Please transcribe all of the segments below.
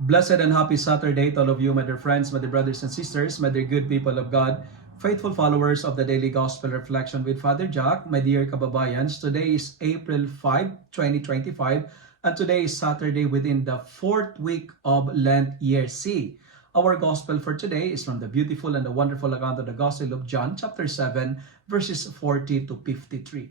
Blessed and happy Saturday to all of you, my dear friends, my dear brothers and sisters, my dear good people of God, faithful followers of the Daily Gospel Reflection with Father Jack, my dear kababayans. Today is April 5, 2025, and today is Saturday within the fourth week of Lent Year C. Our Gospel for today is from the beautiful and the wonderful account of the Gospel of John, chapter 7, verses 40 to 53.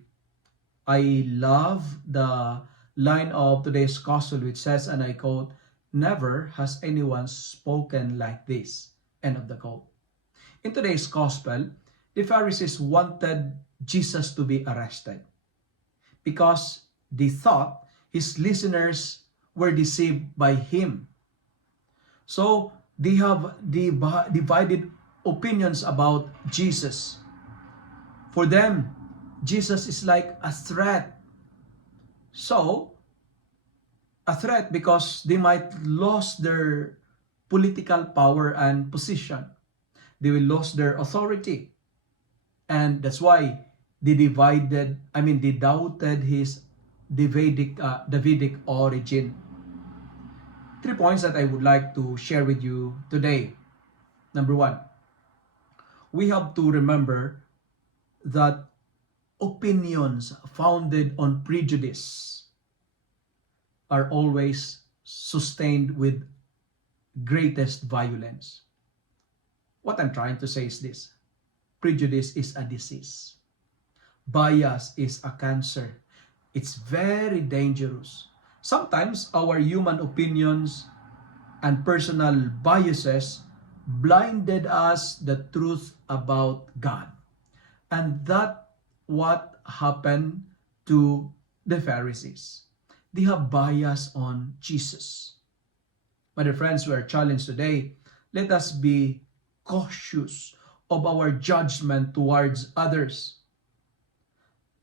I love the line of today's Gospel which says, and I quote, "Never has anyone spoken like this." End of the quote. In today's Gospel, the Pharisees wanted Jesus to be arrested because they thought his listeners were deceived by him. So they have divided opinions about Jesus. For them, Jesus is like a threat. So, a threat because they might lose their political power and position. They will lose their authority. And that's why they doubted his Davidic origin. 3 points that I would like to share with you today. Number 1, we have to remember that opinions founded on prejudice are always sustained with greatest violence. What I'm trying to say is this: prejudice is a disease. Bias is a cancer. It's very dangerous. Sometimes our human opinions and personal biases blinded us the truth about God. And that what happened to the Pharisees. They have bias on Jesus. My dear friends, we are challenged today. Let us be cautious of our judgment towards others.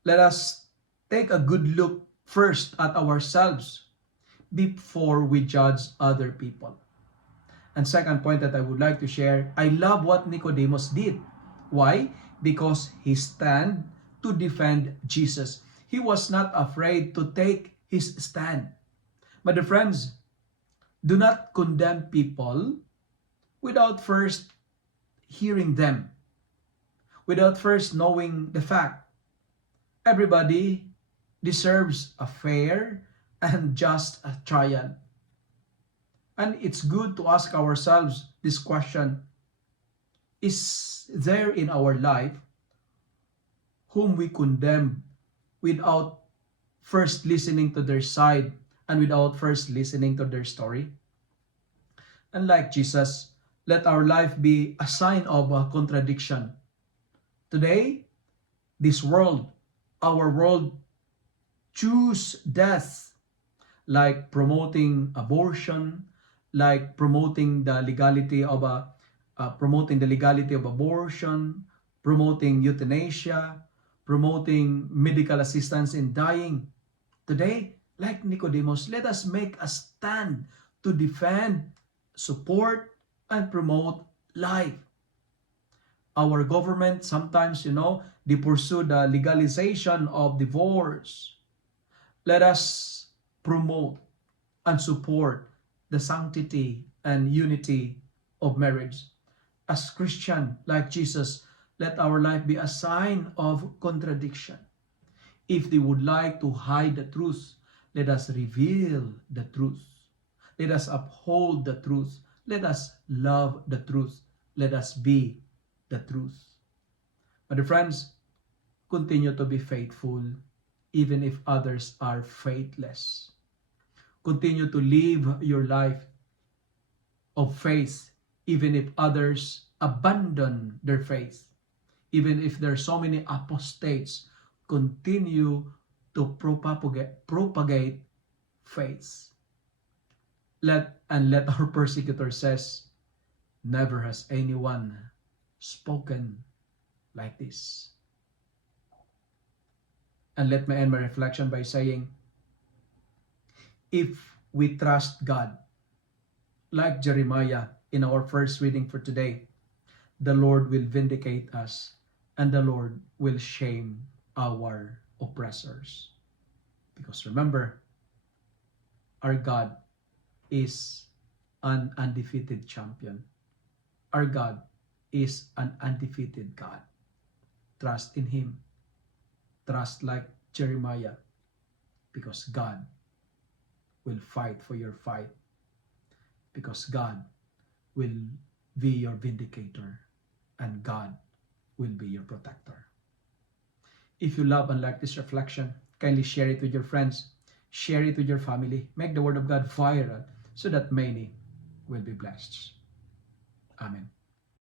Let us take a good look first at ourselves before we judge other people. And second point that I would like to share, I love what Nicodemus did. Why? Because he stand to defend Jesus. He was not afraid to take his stand. My dear friends, do not condemn people without first hearing them, without first knowing the fact. Everybody deserves a fair and just a trial. And it's good to ask ourselves this question: is there in our life whom we condemn without first listening to their side and without first listening to their story? And like Jesus, let our life be a sign of a contradiction. Today, our world, choose death, like promoting abortion, like promoting the legality of abortion, promoting euthanasia, promoting medical assistance in dying. Today, like Nicodemus, let us make a stand to defend, support, and promote life. Our government sometimes, they pursue the legalization of divorce. Let us promote and support the sanctity and unity of marriage. As Christian, like Jesus, let our life be a sign of contradiction. If they would like to hide the truth, let us reveal the truth. Let us uphold the truth. Let us love the truth. Let us be the truth. My dear friends, continue to be faithful even if others are faithless. Continue to live your life of faith even if others abandon their faith. Even if there are so many apostates, continue to propagate faith. Let our persecutor says, never has anyone spoken like this. And let me end my reflection by saying, if we trust God, like Jeremiah in our first reading for today, the Lord will vindicate us and the Lord will shame our oppressors. Because remember, our God is an undefeated champion. Our God is an undefeated God. Trust in Him. Trust like Jeremiah, because God will fight for your fight, because God will be your vindicator, and God will be your protector. If you love and like this reflection, kindly share it with your friends, share it with your family, make the Word of God viral so that many will be blessed. Amen.